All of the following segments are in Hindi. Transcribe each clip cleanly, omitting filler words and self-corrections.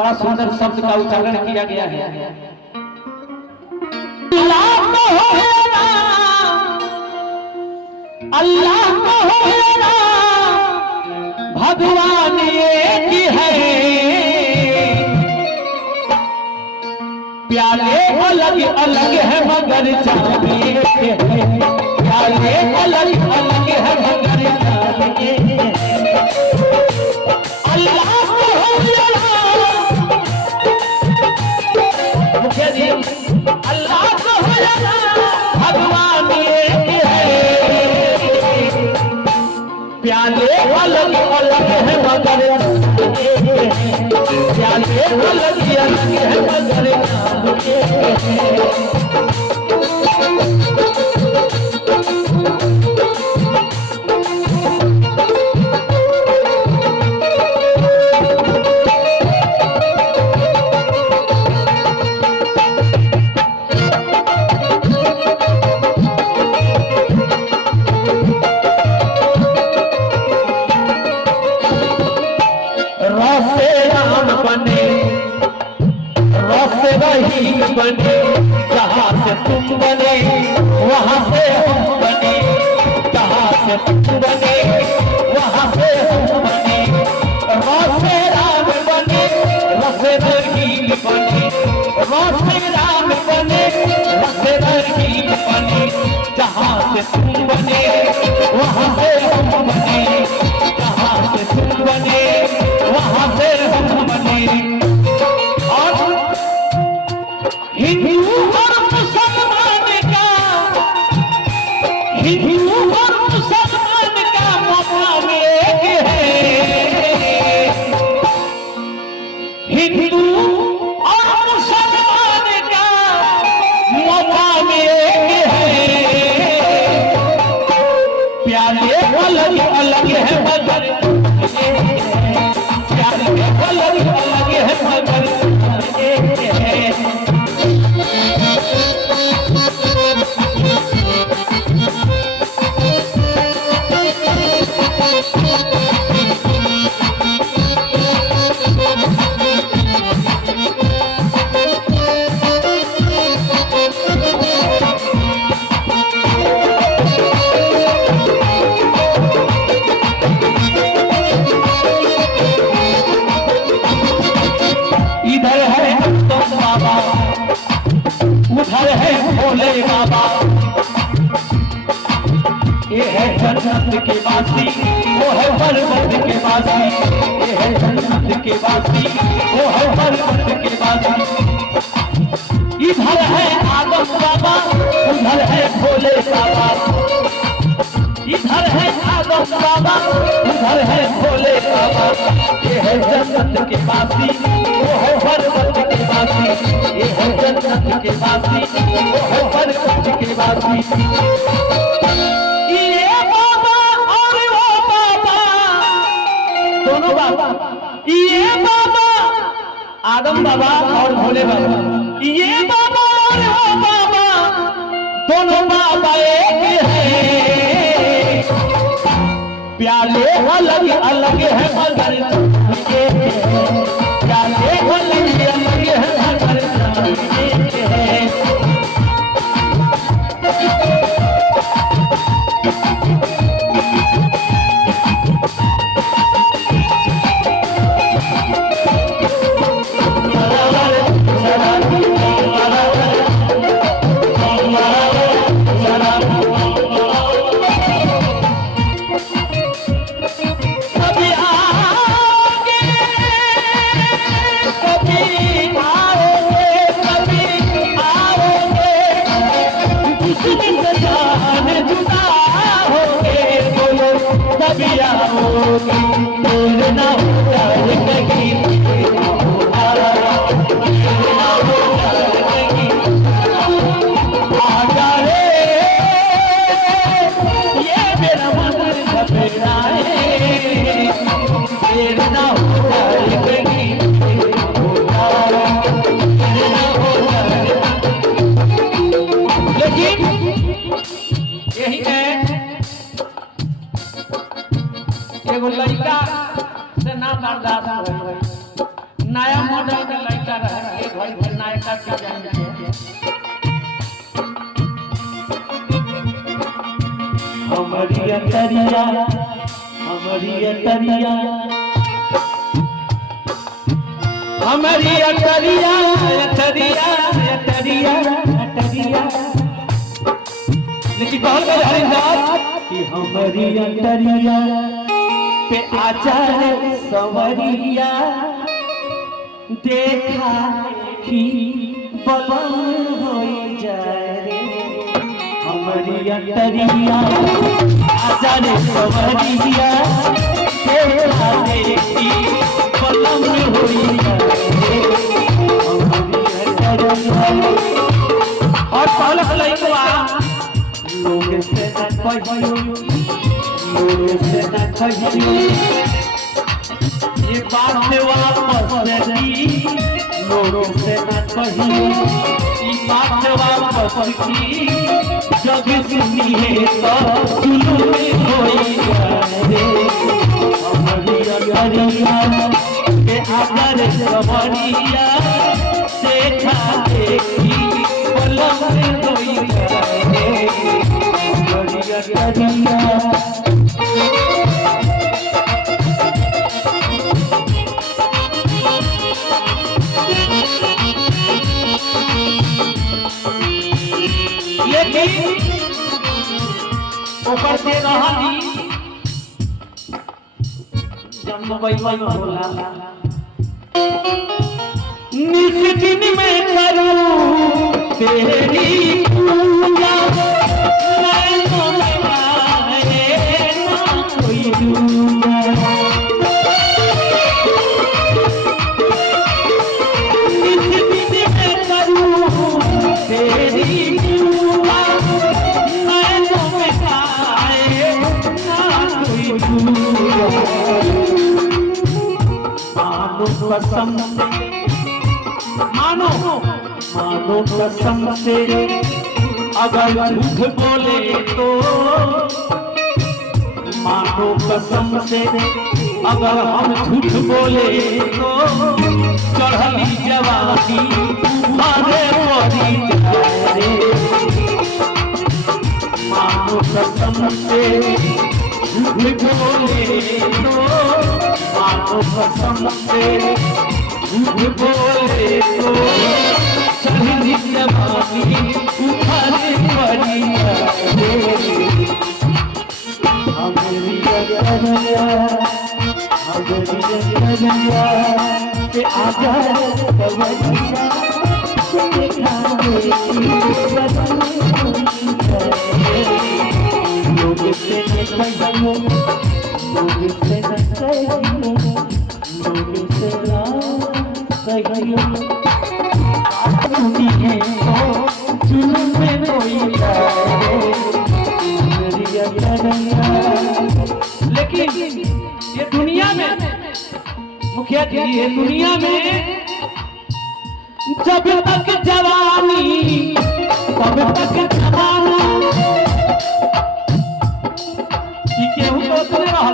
बड़ा सुंदर शब्द का उच्चारण किया गया है। अल्लाह भगवान एक है, प्याले अलग अलग है मगर जान एक है, प्याले अलग अलग है मगर जान एक है। अल्लाह मुखिया जी, अल्लाह भगवान एक है, प्याले अलग अलग है मगर प्याले अलग अलग है मगर बने, जहाँ से तुम बने वहाँ से हम बने, जहाँ से तुम बने वहाँ से हम बने। रसे राम बने रसे रंगीन बने, रसे राम बने रसे रंगीन बने, जहाँ से तुम बने वहाँ से हम बने, जहाँ से तुम बने वहाँ से हम बने। हिंदू और मुसलमान का, हिंदू और मुसलमान का मकाम एक है, हिंदू और मुसलमान का मकाम एक है, प्यारे अलग अलग है मगर प्यारे अलग अलग है मगर एक है। इधर है तो बाबा, उधर है भोले बाबा, ये है जन्नत के वासी वो है पर्वत के वासी, ये है जन्नत के वासी वो है पर्वत के वासी। इधर है आदम बाबा उधर है भोले बाबा, इधर है आदम बाबा उधर है भोले बाबा, ये है जन्नत के वासी वो है पर्वत के वासी, ये है जन्नत के वासी वो है पर्वत के वासी। ये बाबा और वो बाबा दोनों बाबा, ये बाबा आदम बाबा और भोले बाबा, ये बाबा और वो बाबा दोनों बाबा एक है, प्याले अलग अलग है मगर एक है, प्याले अलग अलग है मगर एक है। नया मॉडल का लड़का रहे भाई नायका के जाएंगे हमारी अतरिया हमारी अतरिया हमारी अतरिया अतरिया अतरिया अतरिया लेकिन बहुत हरिदास कि हमारी अतरिया पे आचार सवरिया देखा कि बलम हो जाए रे हमारी अतरिया आचार सवरिया देखा कि बलम हो जाए हमारी अतरिया और पहले लइकवा लोग से न कहियो लोग से न कहियो ये बात वापस दी लोग से न कहियो ये बात वापस की जब सुनी है तो जुलूम होई जाए हमारी अतरिया के आकर सवरिया देखा देखी बलम होई जाए हमारी अतरिया ऊपर से रही जब मोबाइल होला निस दिन में करूं तेरी पूजा मैं ना कोई दूजा निस दिन में करूं तेरी कसम मानो मानो कसम से अगर झूठ बोले तो मानो कसम से अगर हम झूठ बोले तो चढ़ली जवानी मारे पड़ी जाए मानो कसम से झूठ बोले तो मानो कसम से झूठ बोले तो चढ़ली जवानी उठाने पड़ी हमारी अतरिया के आजाद सवरिया देखा लोग से न कहियो लोग से न कहियो लोग से ना कहियो सुनी है तो जुलूम में कोई जाए मेरी अतरिया लेकिन ये दुनिया में मुखिया जी ये दुनिया में जब तक जवानी तब तक जवाना केहू तो सुन रहा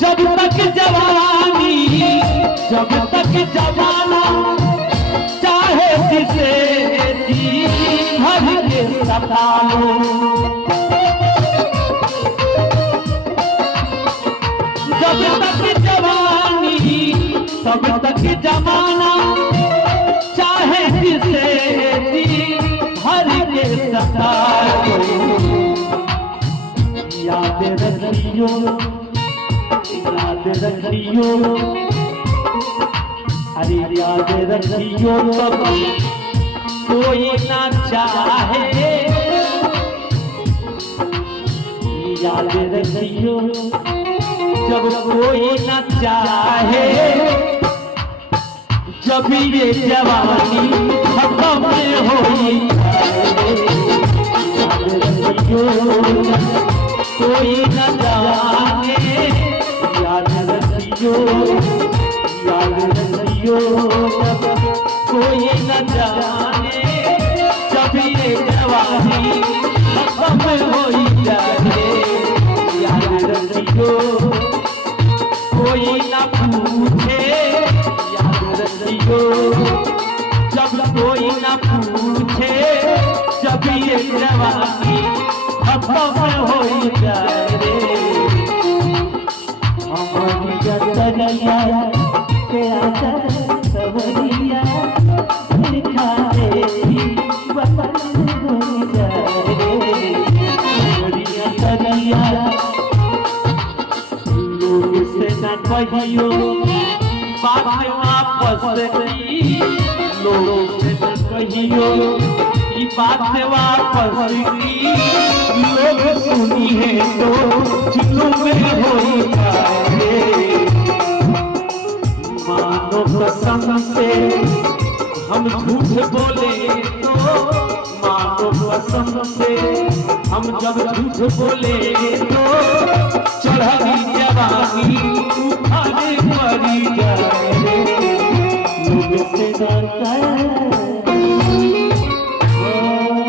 जब तक जवानी जब तक जवाना चाहे जिसे जी भर के सता लो जब तक जवानी तब तक जमाना चाहे जिसे जी भर के सता लो याद रखियो अरे याद रखियो तब कोई ना चाहे याद रखियो जब कोई ना चाहे जब ये जवानी खत्म होई याद रखियो कोई न जाने याद रखियो जब कोई न जाने जब ये जवानी खत्म हो जाए याद रखियो कोई न पूछे जवानी खत्म हो जाए रे हमारी जतरिया के आदर सवरिया दिखा दे वतन हो जाए रे हमारी जतरिया लोग से न कहियो बात वापस की लोग से न कहियो ई बात वापस की लोग सुनी है तो जुलूम में हो जाए मानो कसम से हम झूठ बोले तो मानो कसम से हम जब झूठ बोले तो चढ़ी जवानी उठाने पड़ी जाए लोग से डरता है